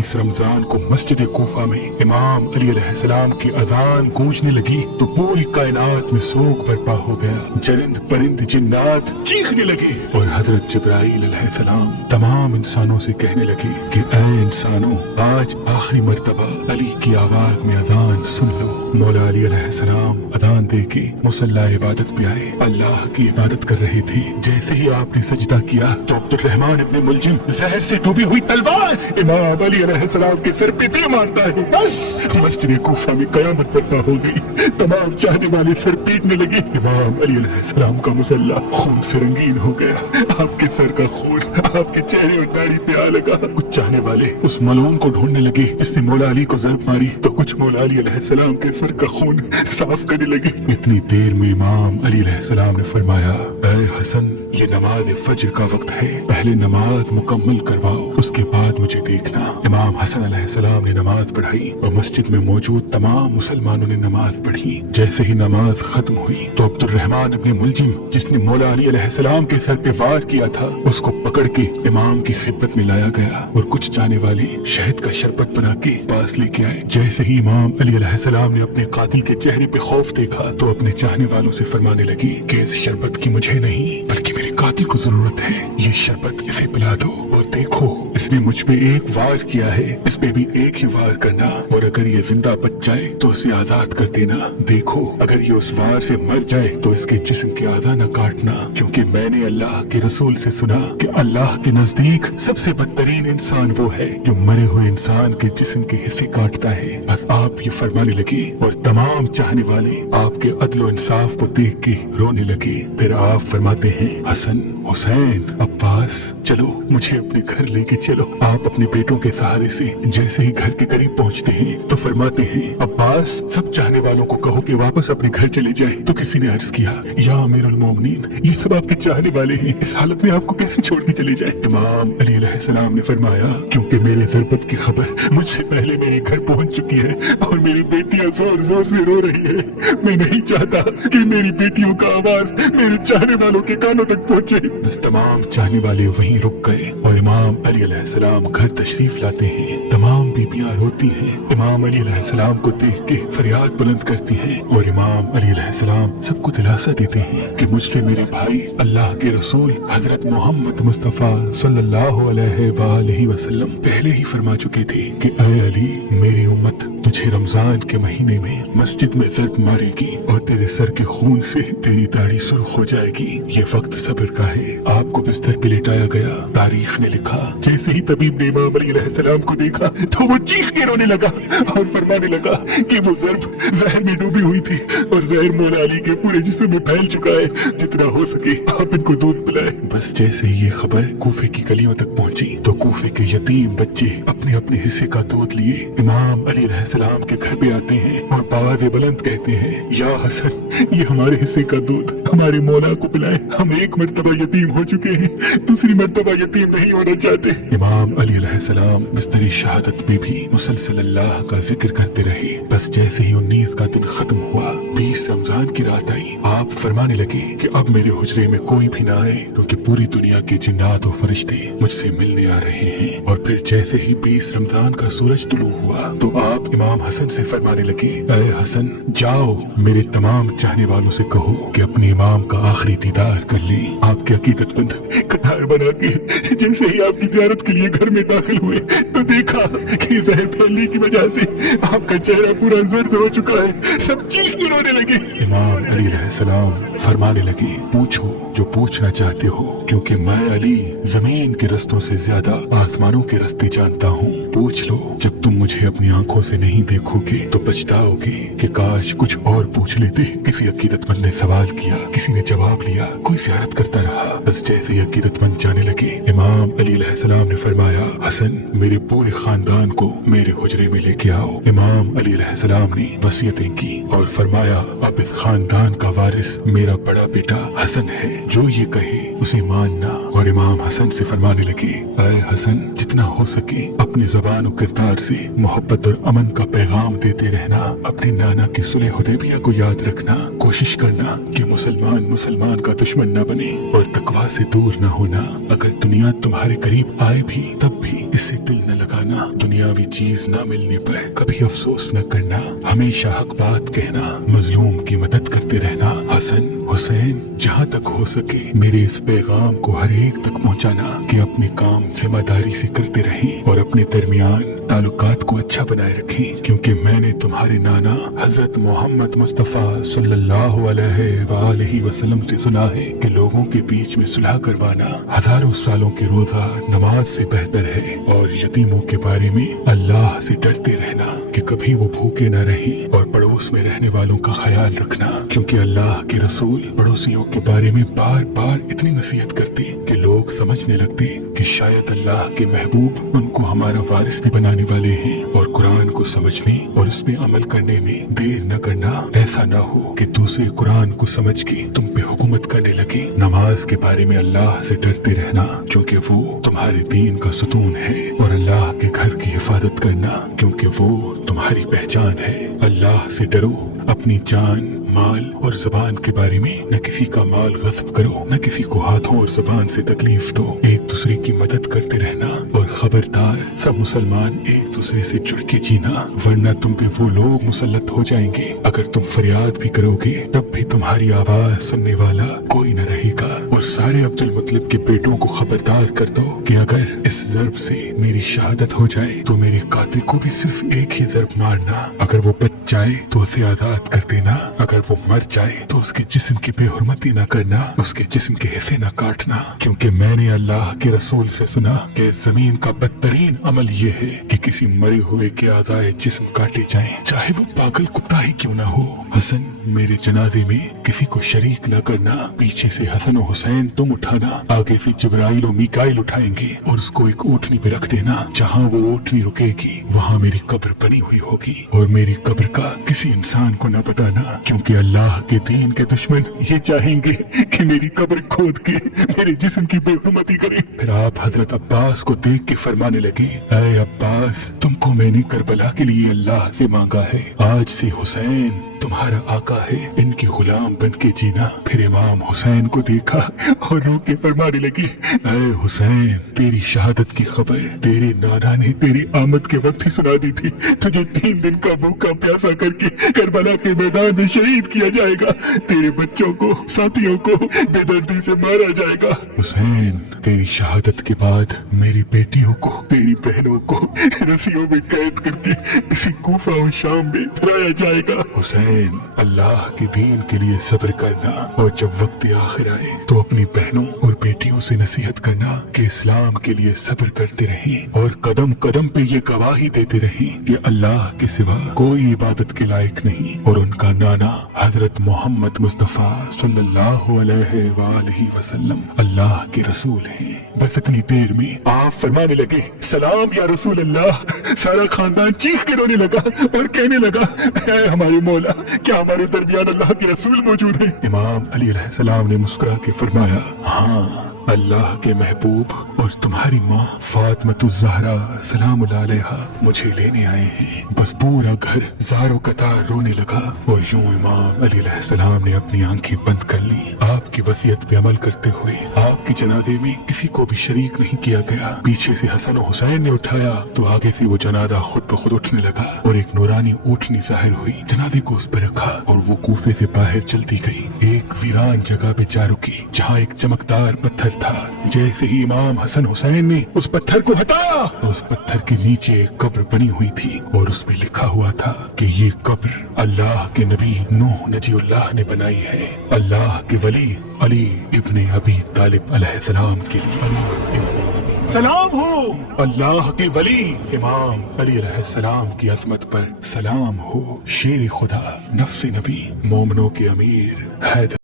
20 रमजान को मस्जिद कोफा में इमाम अली अलैहिस्सलाम की अजान गूंजने लगी तो पूरी कायनात में सोग बर्पा हो गया। चरिंद परिंद जिन्नात चीखने लगे और हजरत जिब्राइल अलैहिस्सलाम तमाम इंसानों से कहने लगे कि ऐ इंसानों, आज आखिरी मर्तबा अली की आवाज में अजान सुन लो। मौला अली अलैहिस्सलाम अजान दे के मुसल्ला इबादत पे आए। अल्लाह की इबादत कर रहे थे। जैसे ही आपने सजदा किया तो अब्दुर्रहमान इब्ने मुलजिम जहर से डूबी हुई तलवार इमाम अली अलैहिस्सलाम के सर पे दे मारता है। बस मस्जिद कोफा में कयामत बर्पा हो गई। तमाम चाहने वाले सर पीटने लगे। इमाम अली अलैहिस्सलाम का मुसल्ला खून से रंगीन हो गया। आपके सर का खून आपके चेहरे और दाढ़ी पे आ लगा। कुछ चाहने वाले उस मलून को ढूंढने लगे जिसने मौला अली को ज़रब मारी तो कुछ मौला अली अलैहिस्सलाम के सर का खून साफ करने लगे। इतनी देर में इमाम अली अलैहिस्सलाम ने फरमाया, ऐ हसन, ये नमाज फज्र का वक्त है, पहले नमाज मुकम्मल करवाओ, उसके बाद मुझे देखना। इमाम हसन अलैहिस्सलाम ने नमाज पढ़ाई और मस्जिद में मौजूद तमाम मुसलमानों ने नमाज पढ़ी। जैसे ही नमाज खत्म हुई तो अब्दुर्रहमान इब्ने मुलजिम जिसने मौला अली अलैहिस्सलाम के सर पे वार किया था उसको पकड़ के इमाम की खिदमत में लाया गया और कुछ चाहने वाले शहद का शरबत बना के पास लेके आए। जैसे ही इमाम अली अलैहिस्सलाम ने अपने कातिल के चेहरे पे खौफ देखा तो अपने चाहने वालों से फरमाने लगी कि इस शरबत की मुझे नहीं बल्कि मेरे कातिल को जरूरत है। ये शरबत इसे पिला दो और देखो, इसने मुझ पे एक वार किया है, इस पे भी एक ही वार करना और अगर ये जिंदा बच जाए तो उसे आजाद कर देना। देखो, अगर ये उस वार से मर जाए तो इसके जिस्म के आज़ा न काटना, क्योंकि मैंने अल्लाह के रसूल से सुना कि अल्लाह के नजदीक सबसे बदतरीन इंसान वो है जो मरे हुए इंसान के जिस्म के हिस्से काटता है। बस आप ये फरमाने लगे और तमाम चाहने वाले आपके अदल और इंसाफ को देख के रोने लगे। फिर आप फरमाते हैं, हसन, हुसैन, अब्बास, चलो मुझे अपने घर लेके चलो। आप अपने बेटों के सहारे से जैसे ही घर के करीब पहुंचते हैं तो फरमाते हैं, अब्बास, सब चाहने वालों को कहो कि वापस अपने घर चले जाएं। तो किसी ने अर्ज किया, या अमीरुल मोमिनीन, ये सब आपके चाहने वाले हैं, इस हालत में आपको कैसे छोड़ के चले जाएं? इमाम अली अलैहिस्सलाम ने फरमाया, क्योंकि मेरे ज़रबत की खबर मुझसे पहले मेरे घर पहुंच चुकी है और मेरी बेटियां जोर जोर से रो रही है। मैं नहीं चाहता कि मेरी बेटियों का आवाज मेरे चाहने वालों के कानों तक पहुंचे। बस तमाम चाहने वाले वहीं रुक गए और इमाम अली अलैहिस्सलाम घर तशरीफ लाते हैं। तमाम बीबियां रोती हैं, इमाम अली अलैहिस्सलाम को देख के फरियाद बुलंद करती हैं और इमाम अली अलैहिस्सलाम सबको दिलासा देते हैं कि मुझसे मेरे भाई अल्लाह के रसूल हजरत मोहम्मद मुस्तफा सल्लल्लाहु अलैहि वसल्लम पहले ही फरमा चुके थे कि ऐ अली, मेरी उम्मत तुझे रमजान के महीने में मस्जिद में ज़रब मारेगी और तेरे सर के खून से तेरी दाढ़ी सुर्ख हो जाएगी। ये वक्त सब्र का है। आपको बिस्तर पे लेटाया गया। तारीख ने लिखा, जैसे ही तबीब ने इमाम अली अलैहिस्सलाम को देखा तो वो चीख के रोने लगा और फरमाने लगा कि वो ज़रब जहर में डूबी हुई थी और जहर मौला अली के पूरे जिस्म में फैल चुका है। जितना हो सके आप इनको दूध पिलाएं। बस जैसे ही ये खबर कूफे की गलियों तक पहुंची तो कूफे के यतीम बच्चे अपने अपने हिस्से का दूध लिए इमाम अली अलैहिस्सलाम के घर पे आते हैं और आवाज़ बुलंद कहते हैं, या हसन, ये हमारे हिस्से का दूध हमारे मौला को पिलाए। हम एक मर्तबा यतीम हो चुके हैं, दूसरी मर्तबा यतीम नहीं होना चाहते। इमाम अली अलैहिस्सलाम बिस्तरी शहादत में भी मुसलसल अल्लाह का जिक्र करते रहे। बस जैसे ही 19 का दिन खत्म हुआ, 20 रमजान की रात आई, आप फरमाने लगे कि अब मेरे हुजरे में कोई भी ना आए क्योंकि पूरी दुनिया के जिन्नात और फरिश्ते मुझसे मिलने आ रहे हैं। और फिर जैसे ही 20 रमजान का सूरज तुलू हुआ तो आप इमाम हसन से फरमाने लगे, ऐ हसन, जाओ मेरे तमाम चाहने वालों से कहो कि अपने इमाम का आखिरी दीदार कर ले। आपके अकीदतमंद कतार बना के जैसे ही आपकी ज़ियारत के लिए घर में दाखिल हुए तो देखा कि जहर फैलने की वजह से आपका चेहरा पूरा जर्द हो चुका है। सब चीख के रोने लगे। इमाम अली अलैहिस्सलाम फरमाने लगे, पूछो जो पूछना चाहते हो, क्योंकि मैं अली जमीन के रस्तों से ज्यादा आसमानों के रास्ते जानता हूँ। पूछ लो। जब तुम मुझे अपनी आंखों से नहीं देखोगे तो पछताओगे कि काश कुछ और पूछ लेते। किसी अकीदतमंद ने सवाल किया, किसी ने जवाब लिया, कोई ज़ियारत करता रहा। बस जैसे ही अकीदतमंद जाने लगे, इमाम अली अलैहिस्सलाम ने फरमाया, हसन, मेरे पूरे खानदान को मेरे हुजरे में लेके आओ। इमाम अली अलैहिस्सलाम ने वसीयतें की और फरमाया फरमाया अब इस खानदान का वारिस मेरा बड़ा बेटा हसन है, जो ये कहे उसे मानना। और इमाम हसन से फरमाने लगे, ऐ हसन, जितना हो सके अपनी ज़बान और किरदार से मोहब्बत और अमन का पैगाम देते रहना। अपने नाना के सुलह हुदैबिया को याद रखना। कोशिश करना कि मुसलमान का दुश्मन न बने और तकवा से दूर न होना। अगर दुनिया तुम्हारे करीब आए भी तब भी इससे दिल न लगाना। दुनियावी चीज न मिलने पर कभी अफसोस न करना। हमेशा हक बात कहना, मजलूम की मदद करते रहना। हसन, हुसैन, जहाँ तक हो सके मेरे इस पैगाम को हर एक तक पहुँचाना कि अपने काम जिम्मेदारी से करते रहें और अपने दरमियान ताल्लुकात को अच्छा बनाए रखें, क्योंकि मैंने तुम्हारे नाना हजरत मोहम्मद मुस्तफ़ा सल्लल्लाहु अलैहि वसल्लम से सुना है कि लोगों के बीच में सुलह करवाना हजारों सालों के रोजा नमाज से बेहतर है। और यतीमों के बारे में अल्लाह से डरते रहना कि कभी वो भूखे न रहें और पड़ोस में रहने वालों का ख्याल रखना, क्योंकि अल्लाह के रसूल पड़ोसियों के बारे में बार बार इतनी नसीहत करते कि लोग समझने लगते कि शायद अल्लाह के महबूब उनको हमारा वारिस भी बनाने वाले हैं। और कुरान को समझने और उस पे अमल करने में देर न करना। ऐसा न हो कि दूसरे कुरान को समझ के तुम पे हुकूमत करने लगे। नमाज के बारे में अल्लाह से डरते रहना, क्योंकि वो तुम्हारे दीन का सुतून है। और अल्लाह के घर की हिफाजत करना, क्योंकि वो तुम्हारी पहचान है। अल्लाह से डरो, अपनी जान, माल और जबान के बारे में न किसी का माल गस्ब करो, न किसी को हाथों और जबान से तकलीफ दो। एक दूसरे की मदद करते रहना और खबरदार सब मुसलमान एक दूसरे से जुड़ के जीना, वरना तुम पे वो लोग मुसल्लत हो जाएंगे। अगर तुम फरियाद भी करोगे तब भी तुम्हारी आवाज सुनने वाला कोई न रहेगा। और सारे अब्दुल मुत्तलिब के बेटों को खबरदार कर दो कि अगर इस ज़र्ब से मेरी शहादत हो जाए तो मेरे कातिल को भी सिर्फ एक ही ज़र्ब मारना। अगर वो बच जाए तो उसे आजाद कर देना। अगर वो मर जाए तो उसके जिस्म की बेहुरमती न करना, उसके जिस्म के हिस्से न काटना, क्योंकि मैंने अल्लाह के रसूल से सुना कि जमीन का बदतरीन अमल ये है कि किसी मरे हुए के आज़ाए जिस्म काटे जाएं, चाहे वो पागल कुत्ता ही क्यों ना हो। हसन, मेरे जनाजे में किसी को शरीक न करना। पीछे से हसन और हुसैन तुम उठाना, आगे से जिब्राइल और मीकाइल उठाएंगे और उसको एक ओटनी पे रख देना। जहाँ वो ओटनी रुकेगी वहाँ मेरी कब्र बनी हुई होगी। और मेरी कब्र का किसी इंसान को न बताना, क्योंकि अल्लाह के दीन के दुश्मन ये चाहेंगे कि मेरी कब्र खोद के मेरे जिस्म की बेहुरमती करें। फिर आप हजरत अब्बास को देख के फरमाने लगे, ऐ अब्बास, तुमको मैंने करबला के लिए अल्लाह से मांगा है। आज से हुसैन तुम्हारा आका है, इनके गुलाम बन के जीना। फिर इमाम हुसैन को देखा और रो के फरमाने लगे, ऐ हुसैन, तेरी शहादत की खबर तेरे नाना ने तेरी आमद के वक्त ही सुना दी थी। तुझे 3 दिन का भूखा प्यासा करके करबला के मैदान में शहीद किया जाएगा। तेरे बच्चों को, साथियों को बेदर्दी से मारा जाएगा। हुसैन, तेरी शहादत के बाद मेरी बेटियों को, तेरी बहनों को रस्सियों में कैद करके किसी कूफा और शाम में फिराया जाएगा। हुसैन, अल्लाह के दीन के लिए सब्र करना और जब वक्त आखिर आए तो अपनी बहनों और बेटियों से नसीहत करना कि इस्लाम के लिए सब्र करते रहें और कदम कदम पे ये गवाही देते रहें कि अल्लाह के सिवा कोई इबादत के लायक नहीं और उनका नाना हजरत मोहम्मद मुस्तफ़ा सल्लल्लाहु अलैहि वसल्लम अल्लाह के रसूल हैं। बस इतनी देर में आप फरमाने लगे, सलाम या रसूल अल्लाह। सारा खानदान चीख के रोने लगा और कहने लगा, ऐ हमारे मौला, क्या हमारे दरमियान अल्लाह के रसूल मौजूद है? इमाम अली अलैहिस्सलाम ने मुस्कुरा के फरमाया, हाँ, अल्लाह के महबूब और तुम्हारी माँ फातिमा सलाम अलैहा मुझे लेने आए हैं। बस पूरा घर ज़ारो कतार रोने लगा और यूं इमाम अली अलैहिस्सलाम ने अपनी आंखें बंद कर ली। आपकी वसीयत पे अमल करते हुए आपके जनाजे में किसी को भी शरीक नहीं किया गया। पीछे से हसन और हुसैन ने उठाया तो आगे से वो जनाजा खुद ब खुद उठने लगा और एक नूरानी ऊँटनी जाहिर हुई। जनाजे को उस पर रखा और वो कूफे से बाहर चलती गई। एक वीरान जगह पे जा रुकी जहाँ एक चमकदार पत्थर था। जैसे ही इमाम हसन हुसैन ने उस पत्थर को हटाया तो उस पत्थर के नीचे एक कब्र बनी हुई थी और उस पे लिखा हुआ था कि ये कब्र अल्लाह के नबी नूह नजीउल्लाह ने बनाई है, अल्लाह के वली अली इब्ने अबी तालिब अलैहिस्सलाम के लिए। सलाम हो अल्लाह के वली इमाम अली अलैहिस्सलाम की अज़मत पर, सलाम हो शेर खुदा नफ्स नबी मोमनों के अमीर हैदर।